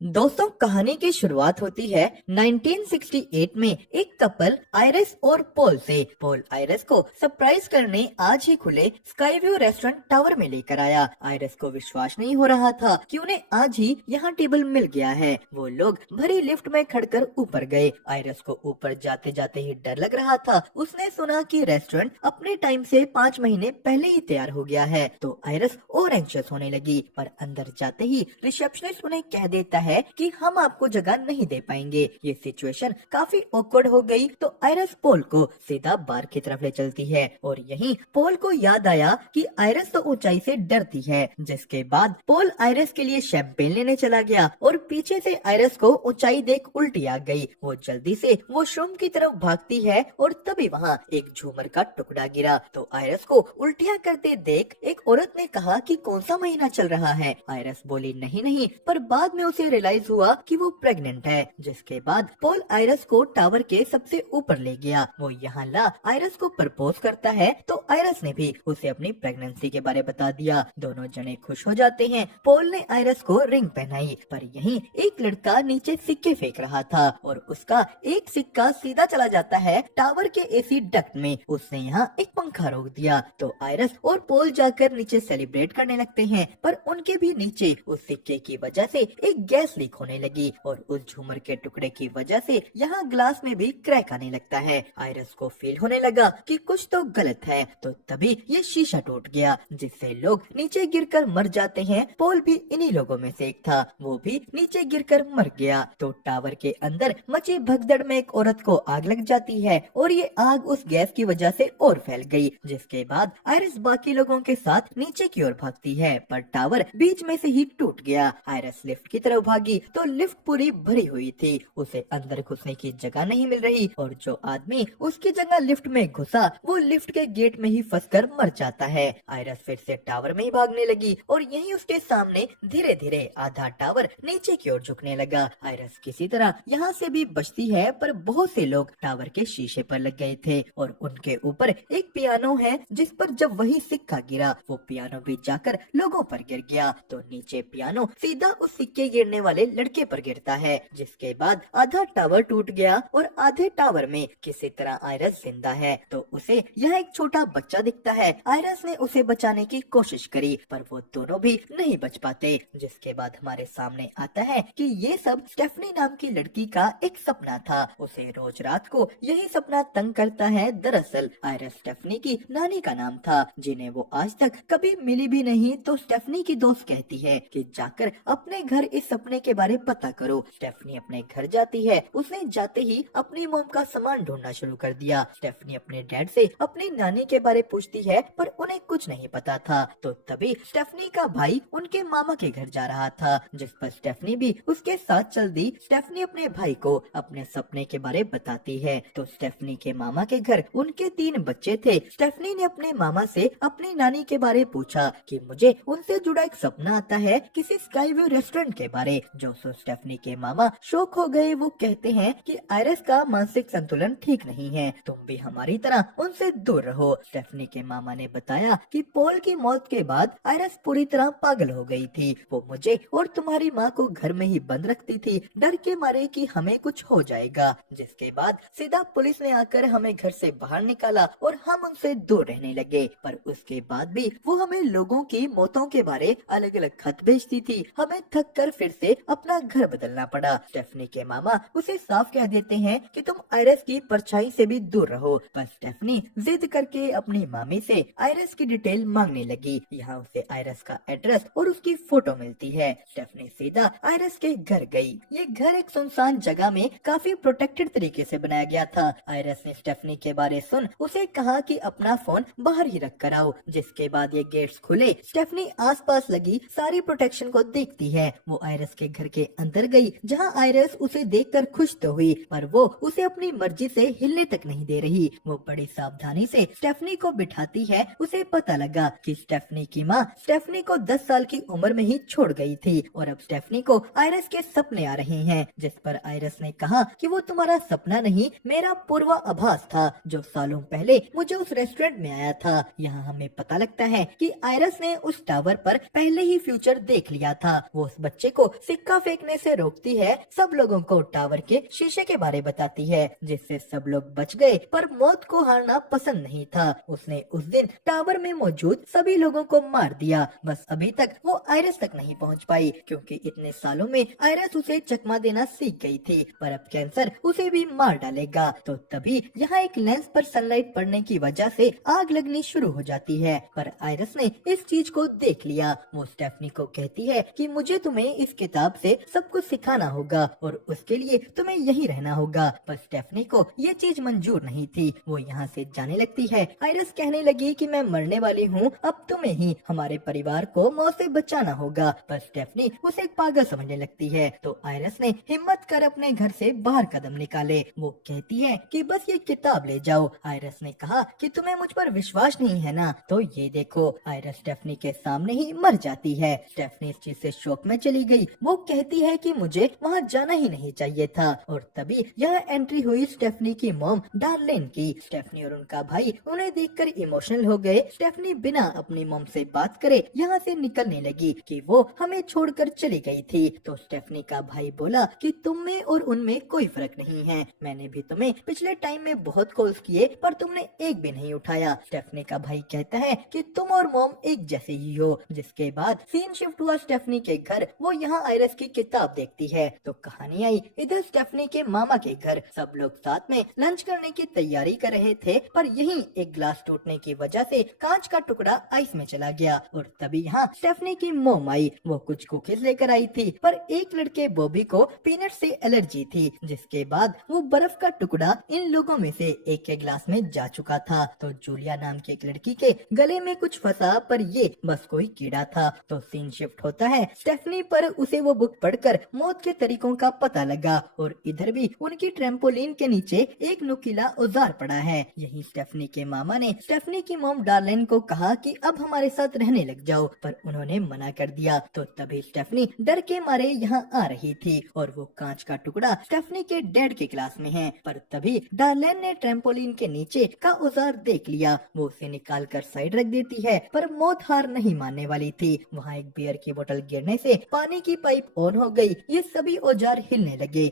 दोस्तों, कहानी की शुरुआत होती है 1968 में एक कपल आयरिस और पोल से। पोल आयरिस को सरप्राइज करने आज ही खुले स्काई व्यू रेस्टोरेंट टावर में लेकर आया। आयरिस को विश्वास नहीं हो रहा था कि उन्हें आज ही यहाँ टेबल मिल गया है। वो लोग भरी लिफ्ट में खड़कर ऊपर गए। आयरिस को ऊपर जाते जाते ही डर लग रहा था। उसने सुना कि रेस्टोरेंट अपने टाइम से 5 महीने पहले ही तैयार हो गया है, तो आयरिस और एंशियस होने लगी। पर अंदर जाते ही रिसेप्शनिस्ट उन्हें कह देता है कि हम आपको जगह नहीं दे पाएंगे। ये सिचुएशन काफी ऑकवर्ड हो गई, तो आयरिस पोल को सीधा बार की तरफ ले चलती है। और यहीं पोल को याद आया कि आयरिस तो ऊंचाई से डरती है। जिसके बाद पोल आयरिस के लिए शैंपेन लेने चला गया और पीछे से आयरिस को ऊंचाई देख उल्टी आ गई। वो जल्दी से वॉशरूम की तरफ भागती है और तभी वहाँ एक झूमर का टुकड़ा गिरा। तो आयरिस को उल्टियाँ करते देख एक औरत ने कहा कि कौन सा महीना चल रहा है। आयरिस बोली नहीं नहीं, पर बाद में उसे रियलाइज हुआ कि वो प्रेग्नेंट है। जिसके बाद पोल आयरिस को टावर के सबसे ऊपर ले गया। वो यहाँ ला आयरिस को प्रपोज करता है, तो आयरिस ने भी उसे अपनी प्रेगनेंसी के बारे बता दिया। दोनों जने खुश हो जाते हैं। पोल ने आयरिस को रिंग पहनाई, पर यहीं एक लड़का नीचे सिक्के फेंक रहा था और उसका एक सिक्का सीधा चला जाता है टावर के एसी डक्ट में। उसने यहाँ एक पंखा रोक दिया, तो आयरिस और पोल जाकर नीचे सेलिब्रेट करने लगते हैं। पर उनके भी नीचे उस सिक्के की वजह से एक गैस लीक होने लगी और उस झूमर के टुकड़े की वजह से यहाँ ग्लास में भी क्रैक आने लगता है। आयरिस को फील होने लगा कि कुछ तो गलत है, तो तभी ये शीशा टूट गया, जिससे लोग नीचे गिरकर मर जाते हैं। पोल भी इन्हीं लोगों में से एक था। वो भी नीचे गिरकर मर गया। तो टावर के अंदर मची भगदड़ में एक औरत को आग लग जाती है और ये आग उस गैस की वजह से और फैल गई। जिसके बाद आयरिस बाकी लोगों के साथ नीचे की ओर भागती है, पर टावर बीच में से ही टूट गया। आयरिस लिफ्ट की तरफ भागी तो लिफ्ट पूरी भरी हुई थी। उसे अंदर घुसने की जगह नहीं मिल रही और जो आदमी उसकी जगह लिफ्ट में घुसा वो लिफ्ट के गेट में ही फंसकर मर जाता है। आयरिस फिर से टावर में ही भागने लगी और यहीं उसके सामने धीरे धीरे आधा टावर नीचे की ओर झुकने लगा। आयरिस किसी तरह यहाँ से भी बचती है, पर बहुत से लोग टावर के शीशे पर लग गए थे और उनके ऊपर एक पियानो है, जिस पर जब वही सिक्का गिरा वो पियानो भी जाकर लोगों पर गिर गया। तो नीचे पियानो सीधा उस सिक्के गिरने वाले लड़के पर गिरता है। जिसके बाद आधा टावर टूट गया और आधे टावर में किसी तरह आयरिस जिंदा है। तो उसे यहाँ एक छोटा बच्चा दिखता है। आयरिस ने उसे बचाने की कोशिश करी, पर वो दोनों भी नहीं बच पाते। जिसके बाद हमारे सामने आता है कि ये सब स्टेफनी नाम की लड़की का एक सपना था। उसे रोज रात को यही सपना तंग करता है। दरअसल आयरिस स्टेफनी की नानी का नाम था, जिन्हें वो आज तक कभी मिली भी नहीं। तो स्टेफनी की दोस्त कहती है कि जाकर अपने घर इस सपने के बारे पता करो। स्टेफनी अपने घर जाती है। उसने जाते ही अपनी मोम का सामान ढूंढना शुरू कर दिया। स्टेफनी अपने डैड से अपनी नानी के बारे पूछती है, पर उन्हें कुछ नहीं पता था। तो तभी स्टेफनी का भाई उनके मामा के घर जा रहा था, जिस पर स्टेफनी भी उसके साथ चल दी। स्टेफनी अपने भाई को अपने सपने के बारे बताती है। तो स्टेफनी के मामा के घर उनके 3 बच्चे थे। स्टेफनी ने अपने मामा से अपनी नानी के बारे पूछा कि मुझे उनसे जुड़ा एक सपना आता है किसी स्काई व्यू रेस्टोरेंट के बारे। जो सो स्टेफनी के मामा शौक हो गए। वो कहते हैं कि आयरिस का मानसिक संतुलन ठीक नहीं है, तुम भी हमारी तरह उनसे दूर रहो। स्टेफनी के मामा ने बताया कि पोल की मौत के बाद आयरिस पूरी तरह पागल हो गई थी। वो मुझे और तुम्हारी माँ को घर में ही बंद रखती थी, डर के मारे कि हमें कुछ हो जाएगा। जिसके बाद सीधा पुलिस ने आकर हमें घर से बाहर निकाला और हम उनसे दूर रहने लगे। पर उसके बाद भी वो हमें लोगों की मौतों के बारे अलग अलग खत भेजती थी। हमें थक कर फिर से अपना घर बदलना पड़ा। स्टेफनी के मामा उसे साफ कह देते हैं कि तुम आयरिस की परछाई से भी दूर रहो। पर स्टेफनी जिद करके अपनी मामी से आयरिस की डिटेल मांगने लगी। यहाँ उसे आयरिस का एड्रेस और उसकी फोटो मिलती है। स्टेफनी सीधा आयरिस के घर गई। ये घर एक सुनसान जगह में काफी प्रोटेक्टेड तरीके से बनाया गया था। आयरिस ने स्टेफनी के बारे सुन उसे कहा कि अपना फोन बाहर ही रख कर आओ। जिसके बाद ये गेट्स खुले। स्टेफनी आसपास लगी सारी प्रोटेक्शन को देखती है। वो आयरिस के घर के अंदर गई, जहाँ आयरिस उसे देखकर खुश तो हुई, पर वो उसे अपनी मर्जी से हिलने तक नहीं दे रही। वो बड़ी सावधानी से स्टेफनी को बिठाती है। उसे पता लगा कि स्टेफनी की माँ स्टेफनी को 10 साल की उम्र में ही छोड़ गई थी और अब स्टेफनी को आयरिस के सपने आ रहे हैं। जिस पर आयरिस ने कहा कि वो तुम्हारा सपना नहीं, मेरा पूर्वाभास था जो सालों पहले मुझे उस रेस्टोरेंट में आया था। यहाँ हमें पता लगता है कि आयरिस ने उस टावर पर पहले ही फ्यूचर देख लिया था। वो उस बच्चे को सिक्का फेंकने से रोकती है, सब लोगों को टावर के शीशे के बारे बताती है, जिससे सब लोग बच गए। पर मौत को हारना पसंद नहीं था। उसने उस दिन टावर में मौजूद सभी लोगों को मार दिया। बस अभी तक वो आयरस तक नहीं पहुंच पाई, क्योंकि इतने सालों में आयरस उसे चकमा देना सीख गई थी। पर अब कैंसर उसे भी मार डालेगा। तो तभी यहाँ एक लेंस पर सनलाइट पड़ने की वजह से आग लगनी शुरू हो जाती है। पर आयरस ने इस चीज को देख लिया। वो स्टेफनी को कहती है कि मुझे तुम्हें इस किताब से सब कुछ सिखाना होगा और उसके लिए तुम्हें यहीं रहना होगा। पर स्टेफनी को ये चीज मंजूर नहीं थी। वो यहाँ से जाने लगती है। आयरस कहने लगी कि मैं मरने वाली हूँ, अब तुम्हें ही हमारे परिवार को मौत से बचाना होगा। पर स्टेफनी उसे एक पागल समझने लगती है। तो आयरस ने हिम्मत कर अपने घर से बाहर कदम निकाले। वो कहती है कि बस ये किताब ले जाओ। आयरस ने कहा कि तुम्हें मुझ पर विश्वास नहीं है ना, तो ये देखो। आयरस स्टेफनी के सामने ही मर जाती है। स्टेफनी इस चीज से शॉक में चली गई। वो कहती है कि मुझे वहाँ जाना ही नहीं चाहिए था। और तभी यहाँ एंट्री हुई स्टेफनी की मॉम डार्लिन की। स्टेफनी और उनका भाई उन्हें देखकर इमोशनल हो गए। स्टेफनी बिना अपनी मॉम से बात करे यहाँ से निकलने लगी कि वो हमें छोड़कर चली गई थी। तो स्टेफनी का भाई बोला कि तुम में और उनमें कोई फर्क नहीं है। मैंने भी तुम्हें पिछले टाइम में बहुत कॉल्स किए, पर तुमने एक भी नहीं उठाया। स्टेफनी का भाई कहता है कि तुम और मॉम एक जैसे ही हो। जिसके बाद सीन शिफ्ट हुआ स्टेफनी के घर। वो यहाँ आयरस की किताब देखती है। तो कहानी आई इधर स्टेफनी के मामा के घर। सब लोग साथ में लंच करने की तैयारी कर रहे थे, पर यहीं एक ग्लास टूटने की वजह से कांच का टुकड़ा आइस में चला गया। और तभी यहाँ स्टेफनी की मॉम आई। वो कुछ कुकीज लेकर आई थी, पर एक लड़के बॉबी को पीनट से एलर्जी थी। जिसके बाद वो बर्फ का टुकड़ा इन लोगों में से एक के ग्लास में जा चुका था। तो जूलिया नाम की एक लड़की के गले में कुछ फंसा, पर ये बस कोई कीड़ा था। तो सीन शिफ्ट होता है स्टेफनी पर। उसे वो बुक पढ़कर मौत के तरीकों का पता लगा। और इधर भी उनकी ट्रेम्पोलिन के नीचे एक नुकीला औजार पड़ा है। यही स्टेफनी के मामा ने स्टेफनी की मॉम डार्लिन को कहा कि अब हमारे साथ रहने लग जाओ, पर उन्होंने मना कर दिया। तो तभी स्टेफनी डर के मारे यहाँ आ रही थी और वो कांच का टुकड़ा स्टेफनी के डैड के क्लास में है। पर तभी डार्लिन ने ट्रेम्पोलिन के नीचे का औजार देख लिया। वो उसे निकाल कर साइड रख देती है, पर मौत हार नहीं मानने वाली थी। वहाँ एक बियर की बोतल गिरने से पानी की पाइप ऑन हो गई। ये सभी औजार हिलने लगे।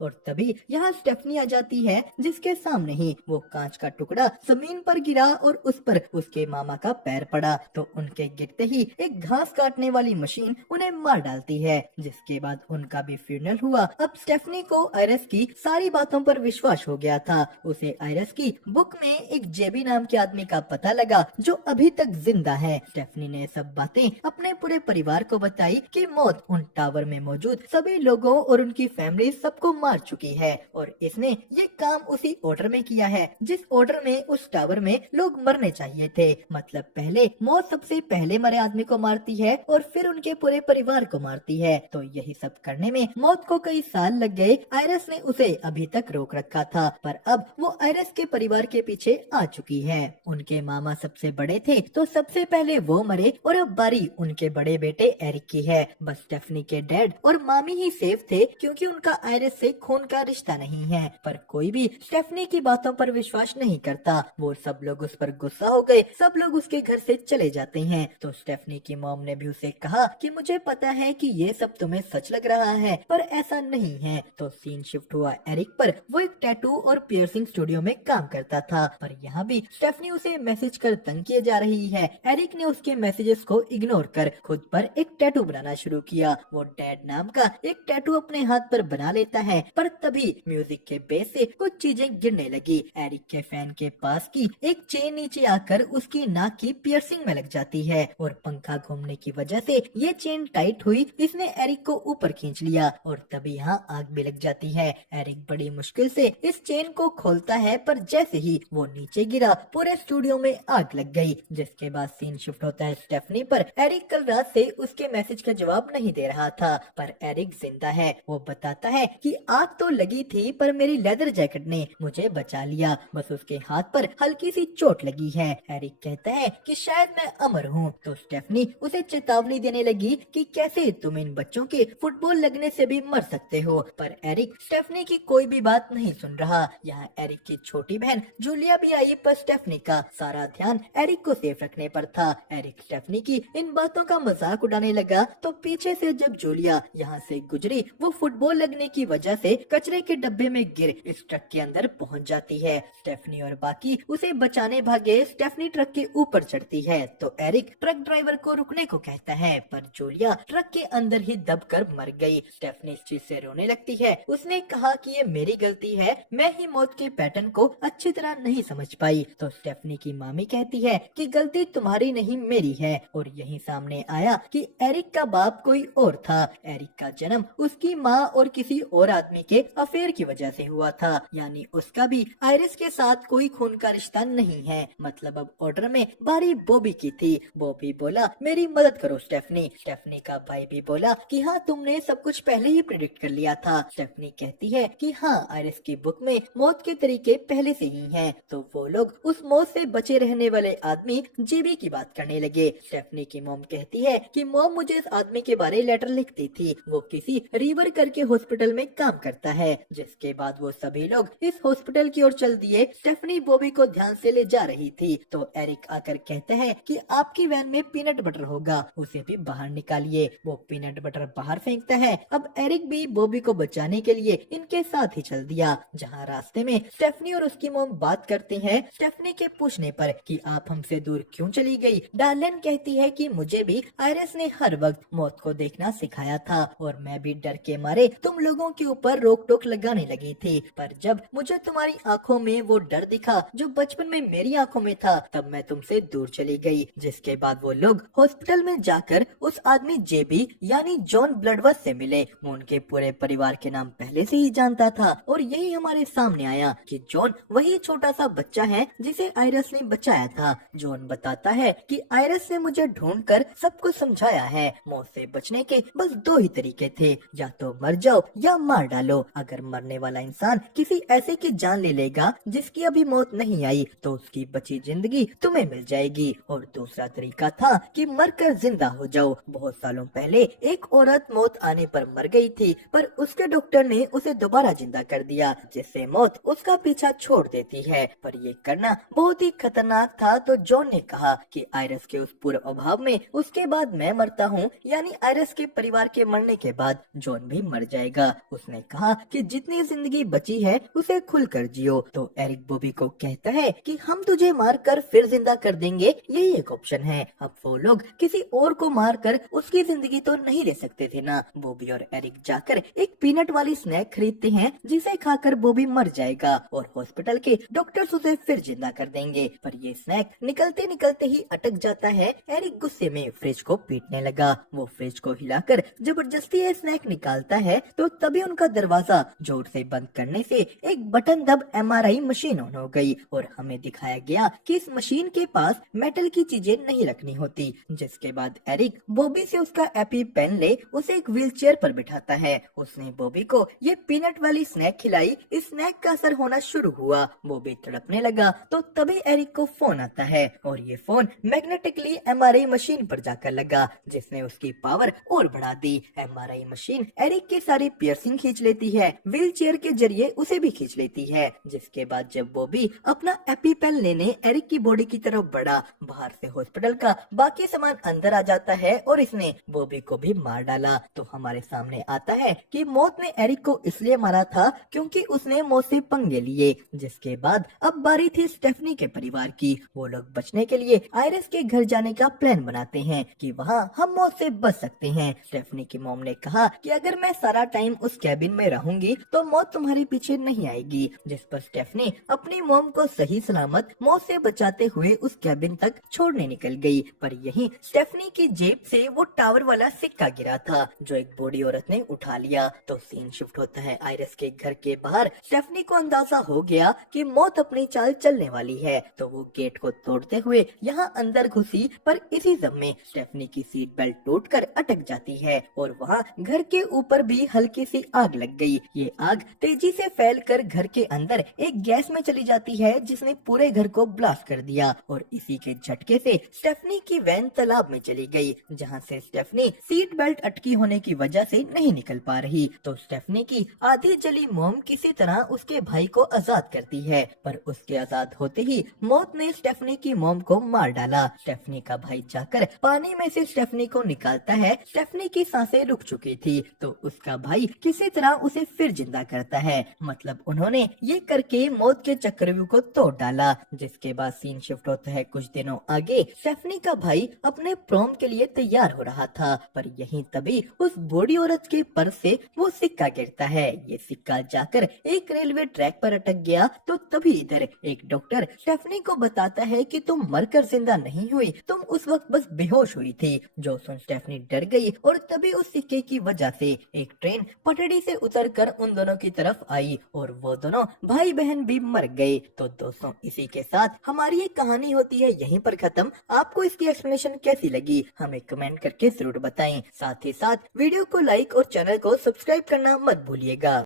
और तभी यहाँ स्टेफनी आ जाती है, जिसके सामने ही वो कांच का टुकड़ा जमीन पर गिरा और उस पर उसके मामा का पैर पड़ा। तो उनके गिरते ही एक घास काटने वाली मशीन उन्हें मार डालती है। जिसके बाद उनका भी फ्यूनरल हुआ। अब स्टेफनी को आयरस की सारी बातों पर विश्वास हो गया था। उसे आयरस की बुक में एक जेबी नाम के आदमी का पता लगा, जो अभी तक जिंदा है। स्टेफनी ने सब बातें अपने पूरे परिवार को बताई कि मौत उन टावर में मौजूद सभी लोगों और उनकी फैमिली सबको मार चुकी है। और इसने ये काम उसी ऑर्डर में किया है जिस ऑर्डर में उस टावर में लोग मरने चाहिए थे। मतलब पहले मौत सबसे पहले मरे आदमी को मारती है और फिर उनके पूरे परिवार को मारती है। तो यही सब करने में मौत को कई साल लग गए। आयरस ने उसे अभी तक रोक रखा था, पर अब वो आयरस के परिवार के पीछे आ चुकी है। उनके मामा सबसे बड़े थे, तो सबसे पहले वो मरे और अब बारी उनके बड़े बेटे एरिक की है। बस स्टेफनी के डैड और मामी ही सेफ थे, क्योंकि उनका आयरस से खून का रिश्ता नहीं है। पर कोई भी स्टेफनी की बातों पर विश्वास नहीं करता। वो सब लोग उस पर गुस्सा हो गए। सब लोग उसके घर से चले जाते हैं। तो स्टेफनी की मॉम ने भी उसे कहा कि मुझे पता है कि ये सब तुम्हें सच लग रहा है, पर ऐसा नहीं है। तो सीन शिफ्ट हुआ एरिक पर। वो एक टैटू और पियर्सिंग स्टूडियो में काम करता था, पर यहाँ भी स्टेफनी उसे मैसेज कर तंग किए जा रही है। एरिक ने उसके मैसेजेस को इग्नोर कर खुद पर एक टैटू बनाना शुरू किया। वो डैड नाम का एक टैटू अपने हाथ पर बना लेता है, पर तभी म्यूजिक के बेस से कुछ चीजें गिरने लगी। एरिक के फैन के पास की एक चेन नीचे आकर उसकी नाक की पियर्सिंग में लग जाती है और पंखा घूमने की वजह से ये चेन टाइट हुई। इसने एरिक को ऊपर खींच लिया और तभी यहाँ आग भी लग जाती है। एरिक बड़ी मुश्किल से इस चेन को खोलता है, पर जैसे ही वो नीचे गिरा पूरे स्टूडियो में आग लग गई। जिसके बाद सीन शिफ्ट होता है स्टेफनी पर। एरिक कल रात से उसके मैसेज का जवाब नहीं दे रहा था, पर एरिक जिंदा है। वो बताता है कि आग तो लगी थी पर मेरी लेदर जैकेट ने मुझे बचा लिया, बस उसके हाथ पर हल्की सी चोट लगी है। एरिक कहता है कि शायद मैं अमर हूँ। तो स्टेफनी उसे चेतावनी देने लगी कि कैसे तुम इन बच्चों के फुटबॉल लगने से भी मर सकते हो, पर एरिक स्टेफनी की कोई भी बात नहीं सुन रहा। यहाँ एरिक की छोटी बहन जूलिया भी आई, पर स्टेफनी का सारा ध्यान एरिक को सेफ रखने पर था। एरिक स्टेफनी की इन बातों का मजाक उड़ाने लगा तो पीछे से जब जूलिया यहाँ से गुजरी, वो फुटबॉल लगने की वजह से कचरे के डब्बे में गिर इस ट्रक के अंदर पहुँच जाती है। स्टेफनी और बाकी उसे बचाने भागे। स्टेफनी ट्रक के ऊपर चढ़ती है तो एरिक ट्रक ड्राइवर को रुकने को कहता है, पर जूलिया ट्रक के अंदर ही दबकर मर गई। स्टेफनी इस चीज से रोने लगती है। उसने कहा कि ये मेरी गलती है, मैं ही मौत के पैटर्न को अच्छी तरह नहीं समझ पाई। तो स्टेफनी की मामी कहती है कि गलती तुम्हारी नहीं मेरी है, और यही सामने आया कि एरिक का बाप कोई और था। एरिक का जन्म उसकी माँ और किसी और आदमी के अफेयर की वजह से हुआ था, यानी उसका भी आयरिस के साथ कोई खून का रिश्ता नहीं है। मतलब अब ऑर्डर में बारी बॉबी की थी। बॉबी बोला मेरी मदद करो स्टेफनी। स्टेफनी का भाई भी बोला कि हाँ, तुमने सब कुछ पहले ही प्रेडिक्ट कर लिया था। स्टेफनी कहती है कि हाँ, आयरिस की बुक में मौत के तरीके पहले से ही हैं। तो वो लोग उस मौत से बचे रहने वाले आदमी जेबी की बात करने लगे। स्टेफनी की मॉम कहती है कि मॉम मुझे इस आदमी के बारे लेटर लिखती थी, वो किसी रिवर करके हॉस्पिटल में काम करता है। जिसके बाद वो सभी लोग इस हॉस्पिटल की ओर चल दिए। स्टेफनी बॉबी को ध्यान से ले जा रही थी तो एरिक आकर कहता है कि आपकी वैन में पीनट बटर होगा, उसे भी बाहर निकालिए। वो पीनट बटर बाहर फेंकता है। अब एरिक भी बॉबी को बचाने के लिए इनके साथ ही चल दिया। जहाँ रास्ते में स्टेफनी और उसकी मॉम बात करते हैं। स्टेफनी के पूछने पर कि आप हमसे दूर क्यों चली गई, डार्लिन कहती है कि मुझे भी आयरिस ने हर वक्त मौत को देखना सिखाया था और मैं भी डर के मारे तुम लोगों के ऊपर रोक टोक लगाने लगी थी, पर जब मुझे तुम्हारी आंखों में वो डर दिखा जो बचपन में मेरी आंखों में था, तब मैं तुमसे दूर चली गई। जिसके बाद वो लोग हॉस्पिटल में जाकर उस आदमी जेबी यानी जॉन ब्लडवर्थ से मिले। वो उनके पूरे परिवार के नाम पहले से ही जानता था और यही हमारे सामने आया कि जॉन वही छोटा सा बच्चा है जिसे आयरिस ने बचाया था। जॉन बताता है कि आयरिस ने मुझे ढूंढकर सब कुछ समझाया है। मौत से बचने के बस दो ही तरीके थे, या तो मर जाओ या मार डालो। अगर मरने वाला इंसान किसी ऐसे की जान ले लेगा जिसकी अभी मौत नहीं आई तो उसकी बची जिंदगी तुम्हें मिल जाएगी। और दूसरा तरीका था कि मरकर जिंदा हो जाओ। बहुत सालों पहले एक औरत मौत आने पर मर गई थी, पर उसके डॉक्टर ने उसे दोबारा जिंदा कर दिया, जिससे मौत उसका पीछा छोड़ देती है। पर ये करना बहुत ही खतरनाक था। तो जॉन ने कहा कि आयरिस के उस पूरे अभाव में उसके बाद मैं मरता हूँ, यानी आयरिस के परिवार के मरने के बाद जॉन भी मर जाएगा। उसने कहा कि जितनी जिंदगी बची है उसे खुलकर जियो। तो एरिक बॉबी को कहता है कि हम तुझे मारकर फिर जिंदा कर देंगे, यही एक ऑप्शन है। अब वो लोग किसी और को मारकर उसकी जिंदगी तो नहीं ले सकते थे ना। बॉबी और एरिक जाकर एक पीनट वाली स्नैक खरीदते हैं जिसे खाकर बॉबी मर जाएगा और हॉस्पिटल के डॉक्टर्स उसे फिर जिंदा कर देंगे। पर ये स्नैक निकलते निकलते ही अटक जाता है। एरिक गुस्से में फ्रिज को पीटने लगा। वो फ्रिज को हिलाकर जबरदस्ती ये स्नैक निकालता है तो तभी उनका दरवाजा जोर से बंद करने से एक बटन दब एमआरआई मशीन ऑन हो गई और हमें दिखाया गया कि इस मशीन के पास मेटल की चीजें नहीं रखनी होती। जिसके बाद एरिक बॉबी से उसका एपी पेन ले उसे एक व्हील चेयर पर बिठाता है। उसने बॉबी को ये पीनट वाली स्नैक खिलाई। इस स्नैक का असर होना शुरू हुआ। बॉबी तड़पने लगा तो तभी एरिक को फोन आता है और ये फोन मैग्नेटिकली एमआरआई मशीन पर जाकर लगा, जिसने उसकी पावर और बढ़ा दी। एमआरआई मशीन एरिक की सारी पियर्सिंग खींच लेती है, व्हील चेयर के जरिए उसे भी खींच लेती है। जिसके बाद जब बॉबी अपना एपीपेन लेने एरिक की बॉडी की तरफ बढ़ा, बाहर से हॉस्पिटल का बाकी सामान अंदर आ जाता है और इसने बॉबी को भी मार डाला। तो हमारे सामने आता है कि मौत ने एरिक को इसलिए मारा था क्योंकि उसने मौत से पंगे लिए। जिसके बाद अब बारी थी स्टेफनी के परिवार की। वो लोग बचने के लिए आयरिस के घर जाने का प्लान बनाते हैं कि वहाँ हम मौत से बच सकते हैं। स्टेफनी की मॉम ने कहा कि अगर मैं सारा टाइम उस कैबिन में रहूंगी तो मौत तुम्हारे पीछे नहीं आएगी। जिस पर स्टेफनी अपनी मॉम को सही सलामत मौत से बचाते हुए उस कैबिन तक छोड़ने निकल गई। पर यही स्टेफनी की जेब से वो टावर वाला सिक्का गिरा था जो एक बूढ़ी औरत ने उठा लिया। तो सीन शिफ्ट होता है आयरिस के घर के बाहर। स्टेफनी को अंदाजा हो गया कि मौत अपनी चाल चलने वाली है, तो वो गेट को तोड़ते हुए यहाँ अंदर घुसी। पर इसी समय स्टेफनी की सीट बेल्ट टूटकर अटक जाती है और वहाँ घर के ऊपर भी हल्की सी आग लग गई। ये आग तेजी से फैलकर घर के अंदर एक गैस में चली जाती है जिसने पूरे घर को ब्लास्ट कर दिया और इसी के झटके से स्टेफनी की वैन तालाब में चली गई, जहां से स्टेफनी सीट बेल्ट अटकी होने की वजह से नहीं निकल पा रही। तो स्टेफनी की आधी जली मोम किसी तरह उसके भाई को आजाद करती है, पर उसके आजाद होते ही मौत ने स्टेफनी की मोम को मार डाला। स्टेफनी का भाई जाकर पानी में से स्टेफनी को निकालता है। स्टेफनी की सांसें रुक चुकी थी तो उसका भाई किसी तरह उसे फिर जिंदा करता है। मतलब उन्होंने ये करके मौत के चक्रव्यूह को तोड़ डाला। जिसके बाद सीन शिफ्ट होता है कुछ दिनों आगे। स्टेफनी का भाई अपने प्रॉम के लिए तैयार हो रहा था, पर यहीं तभी उस बूढ़ी औरत के पर्स से वो सिक्का गिरता है। ये सिक्का जाकर एक रेलवे ट्रैक पर अटक गया। तो तभी इधर एक डॉक्टर स्टेफनी को बताता है कि तुम मरकर जिंदा नहीं हुई, तुम उस वक्त बस बेहोश हुई थी। जो सुन स्टेफनी डर गई और तभी उस सिक्के की वजह से एक ट्रेन पटरी से उतरकर उन दोनों की तरफ आई और वो दोनों भाई बहन भी मर गए। तो दोस्तों इसी के साथ हमारी ये कहानी होती है यहीं पर खत्म। आपको इसकी एक्सप्लेनेशन कैसी लगी हमें कमेंट करके जरूर बताएं। साथ ही साथ वीडियो को लाइक और चैनल को सब्सक्राइब करना मत भूलिएगा।